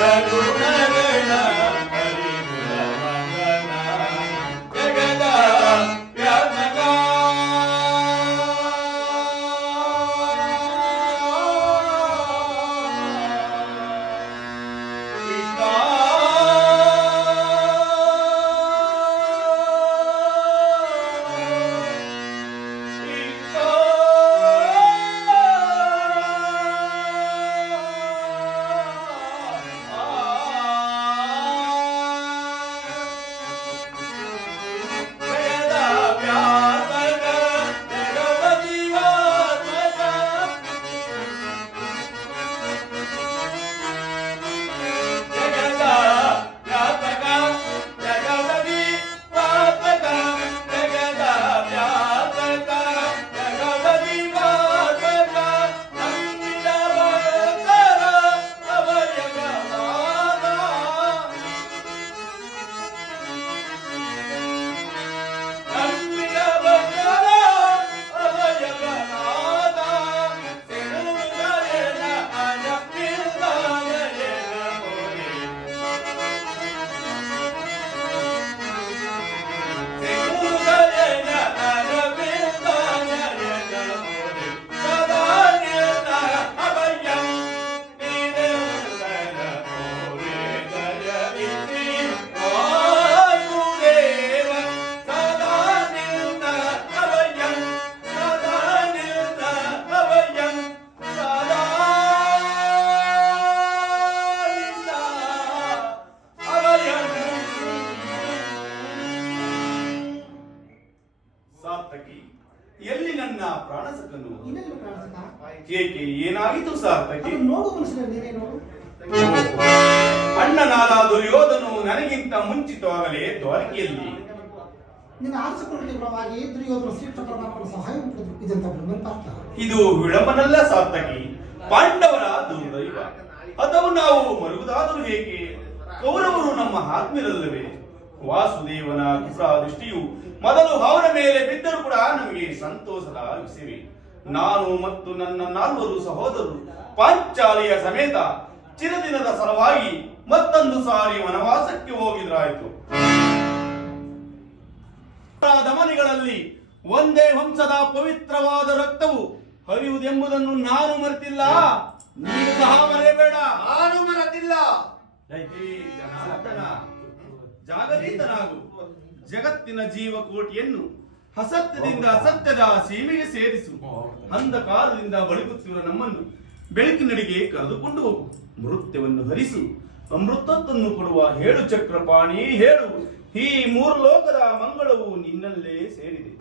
கருணருளா ಸಾರ್ಥಕಿ ಎಲ್ಲಿ ನನ್ನ ಪ್ರಾಣಸಕನು ಇನ್ನೆಲ್ಲ ಏಕೆ ಏನಾಯಿತು ಸಾರ್ಥಕಿ ಅದು ನೋಡು ಮನುಷ್ಯನ ನೀನೇ ನೋಡು. ಅಣ್ಣನಾದ ದುರ್ಯೋಧನು ನನಗಿಂತ ಮುಂಚಿತವಾಗಲೇ ದ್ವಾರಕೆಯಲ್ಲಿ. ನಿನ್ನ ಆರಿಸಿಕೊಳ್ಳಲಿರುವಾಗಿ ದುರ್ಯೋಧನ ಶ್ರೀಕೃಷ್ಣ ಪರಮಾತ್ಮನ ಸಹಾಯ ಮಾಡಿದ್ರು. ಇದಂತ ಬ್ರಹ್ಮಂತಾರ್ಥ ಇದು ವಿಳಂಬನಲ್ಲ ಸಾರ್ಥಕಿ ಪಾಂಡವರ ದುರ್ದೈವ. ಅಥವಾ ನಾವು ಮರುಗುದಾದರೂ ಹೇಗೆ? ಕೌರವರು ನಮ್ಮ ಆತ್ಮೀಯರಲ್ಲವೇ? ವಾಸುದೇವನ ಕುಸಾ ದೃಷ್ಟಿಯು ಮೊದಲು ಅವರ ಮೇಲೆ ಬಿದ್ದರೂ ಕೂಡ ನಮಗೆ ಸಂತೋಷದ ವಿಷಯವೇ. ನಾನು ಮತ್ತು ನನ್ನ ನಾಲ್ವರು ಸಹೋದರರು ಪಾಂಚಾಲಿಯ ಸಮೇತ ಚಿರದಿನದ ಸಲುವಾಗಿ ಮತ್ತೊಂದು ಸಾರಿ ವನವಾಸಕ್ಕೆ ಹೋಗಿದ್ರಾಯಿತು. ದಮನಿಗಳಲ್ಲಿ ಒಂದೇ ವಂಶದ ಪವಿತ್ರವಾದ ರಕ್ತವು ಹರಿಯುವುದೆಂಬುದನ್ನು ನಾನು ಮರೆತಿಲ್ಲ. ನೀನು ಸಹ ಮರೆಯಬೇಡ. ನಾನು ಮರೆತಿಲ್ಲ. ಜಾಗರೀತನಾಗು ಜಗತ್ತಿನ ಜೀವಕೋಟಿಯನ್ನು ಅಸತ್ಯದಿಂದ ಅಸತ್ಯದ ಸೀಮೆಗೆ ಸೇರಿಸು. ಅಂಧಕಾರದಿಂದ ಬಳುಕುತ್ತಿರುವ ನಮ್ಮನ್ನು ಬೆಳಕಿನಡಿಗೆ ಕರೆದುಕೊಂಡು ಹೋಗು. ಮೃತ್ಯವನ್ನು ಹರಿಸು. ಅಮೃತತ್ವವನ್ನು ಕೊಡುವ ಹೇಳು ಚಕ್ರಪಾಣಿ ಹೇಳು. ಈ ಮೂರು ಲೋಕದ ಮಂಗಳವು ನಿನ್ನಲ್ಲೇ ಸೇರಿದೆ.